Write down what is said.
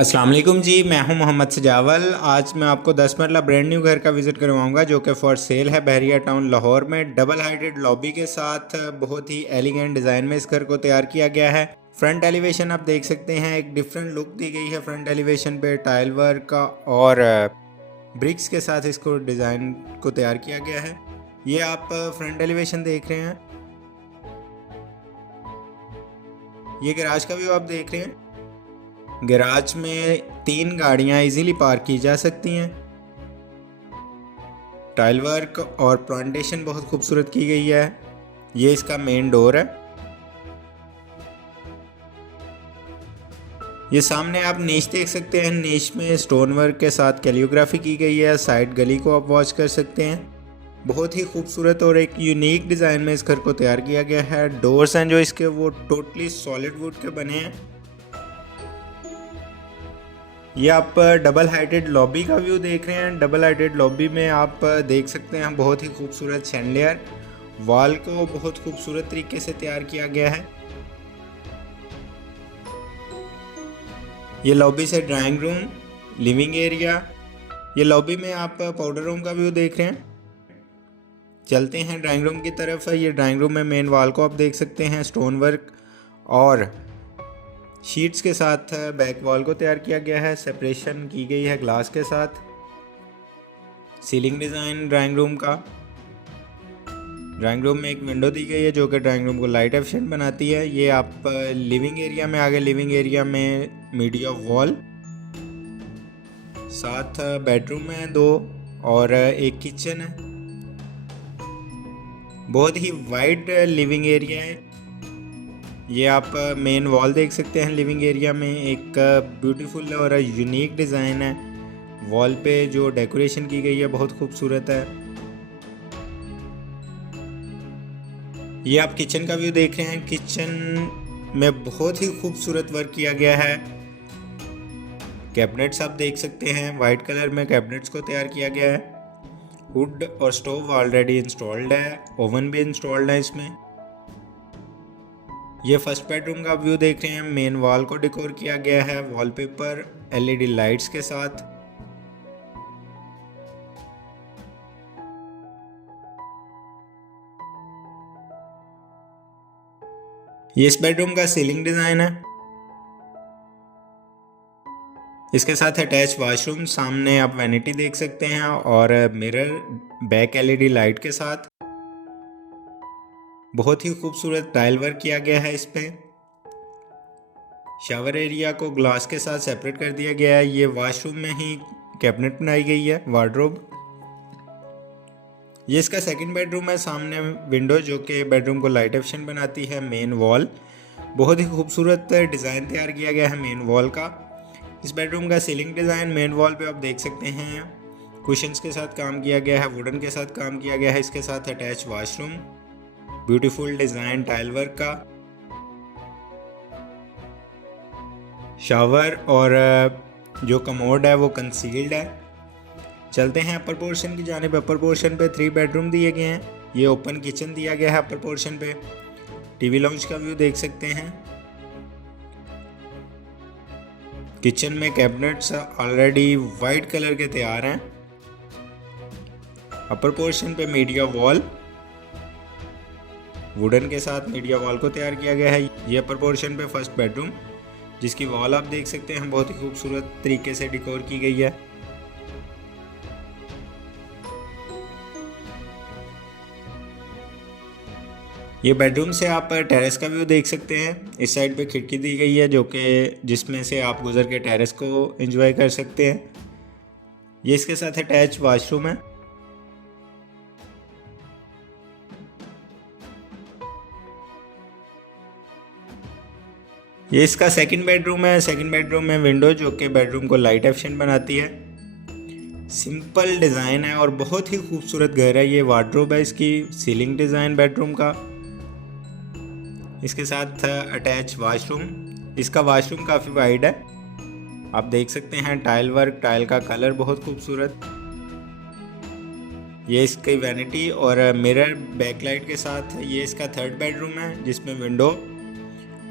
अस्सलाम वालेकुम जी, मैं हूं मोहम्मद सजावल। आज मैं आपको 10 मरला ब्रांड न्यू घर का विज़िट करवाऊंगा जो कि फॉर सेल है बहरिया टाउन लाहौर में। डबल हाइटेड लॉबी के साथ बहुत ही एलिगेंट डिज़ाइन में इस घर को तैयार किया गया है। फ्रंट एलिवेशन आप देख सकते हैं, एक डिफरेंट लुक दी गई है फ्रंट एलिवेशन पे टाइल वर्क का और ब्रिक्स के साथ इसको डिज़ाइन को तैयार किया गया है। ये आप फ्रंट एलिवेशन देख रहे हैं, ये गैराज का व्यू आप देख रहे हैं। गैराज में 3 गाड़ियां इजीली पार्क की जा सकती हैं। टाइल वर्क और प्लांटेशन बहुत खूबसूरत की गई है। ये इसका मेन डोर है। ये सामने आप नीच देख सकते हैं, नीच में स्टोन वर्क के साथ कैलियोग्राफी की गई है। साइड गली को आप वॉच कर सकते हैं। बहुत ही खूबसूरत और एक यूनिक डिज़ाइन में इस घर को तैयार किया गया है। डोर्स हैं जो इसके वो टोटली सॉलिड वुड के बने हैं। ये आप डबल हाइटेड लॉबी का व्यू देख रहे हैं। डबल हाइटेड लॉबी में आप देख सकते हैं बहुत ही खूबसूरत शैंडलियर। वॉल को बहुत खूबसूरत तरीके से तैयार किया गया है। ये लॉबी से ड्राइंग रूम, लिविंग एरिया। ये लॉबी में आप पाउडर रूम का व्यू देख रहे हैं। चलते हैं ड्राइंग रूम की तरफ। ये ड्राइंग रूम में मेन वॉल को आप देख सकते हैं स्टोन वर्क और शीट्स के साथ बैक वॉल को तैयार किया गया है। सेपरेशन की गई है ग्लास के साथ। सीलिंग डिज़ाइन ड्राइंग रूम का। ड्राइंग रूम में एक विंडो दी गई है जो कि ड्राइंग रूम को लाइट एफिशिएंट बनाती है। ये आप लिविंग एरिया में आगे लिविंग एरिया में मीडिया वॉल, साथ बेडरूम है 2 और एक किचन है। बहुत ही वाइड लिविंग एरिया है। ये आप मेन वॉल देख सकते हैं। लिविंग एरिया में एक ब्यूटीफुल और यूनिक डिज़ाइन है। वॉल पे जो डेकोरेशन की गई है बहुत खूबसूरत है। ये आप किचन का व्यू देख रहे हैं। किचन में बहुत ही खूबसूरत वर्क किया गया है। कैबिनेट्स आप देख सकते हैं, वाइट कलर में कैबिनेट्स को तैयार किया गया है। वुड और स्टोव ऑलरेडी इंस्टॉल्ड है। ओवन भी इंस्टॉल्ड है इसमें। ये फर्स्ट बेडरूम का व्यू देख रहे हैं। मेन वॉल को डेकोर किया गया है वॉलपेपर एलईडी लाइट्स के साथ। ये इस बेडरूम का सीलिंग डिजाइन है। इसके साथ अटैच वॉशरूम, सामने आप वैनिटी देख सकते हैं और मिरर बैक एलईडी लाइट के साथ। बहुत ही खूबसूरत टाइल वर्क किया गया है इस पे। शावर एरिया को ग्लास के साथ सेपरेट कर दिया गया है। ये वॉशरूम में ही कैबिनेट बनाई गई है, वार्डरोब। ये इसका सेकंड बेडरूम है। सामने विंडो जो कि बेडरूम को लाइट एफिशिएंट बनाती है। मेन वॉल बहुत ही खूबसूरत डिज़ाइन तैयार किया गया है मेन वॉल का। इस बेडरूम का सीलिंग डिज़ाइन मेन वॉल पे आप देख सकते हैं। कुशन्स के साथ काम किया गया है, वुडन के साथ काम किया गया है। इसके साथ attach washroom, beautiful design tile work का। शावर और जो कमोड है वो कंसील्ड है। चलते हैं अपर पोर्शन की जानिब। अपर पोर्शन पे 3 बेडरूम दिए गए हैं। ये ओपन किचन दिया गया है अपर पोर्शन पे। टीवी लाउंज का व्यू देख सकते हैं। किचन में कैबिनेट्स ऑलरेडी वाइट कलर के तैयार हैं। अपर पोर्शन पे मीडिया वॉल, वुडन के साथ मीडिया वॉल को तैयार किया गया है। ये अपर पोर्शन पे फर्स्ट बेडरूम, जिसकी वॉल आप देख सकते हैं बहुत ही खूबसूरत तरीके से डेकोर की गई है। ये बेडरूम से आप टेरेस का व्यू देख सकते हैं। इस साइड पे खिड़की दी गई है जो कि जिसमें से आप गुजर के टेरेस को एंजॉय कर सकते हैं। ये इसके साथ अटैच वॉशरूम है। ये इसका सेकंड बेडरूम है। सेकंड बेडरूम में विंडो जो कि बेडरूम को लाइट एफिशिएंट बनाती है। सिंपल डिज़ाइन है और बहुत ही खूबसूरत घर है। ये वार्डरोब है इसकी, सीलिंग डिज़ाइन बेडरूम का। इसके साथ अटैच वॉशरूम। इसका वॉशरूम काफ़ी वाइड है, आप देख सकते हैं। टाइल वर्क, टाइल का कलर बहुत खूबसूरत। ये इसकी वैनिटी और मिरर बैकलाइट के साथ। ये इसका थर्ड बेडरूम है जिसमें विंडो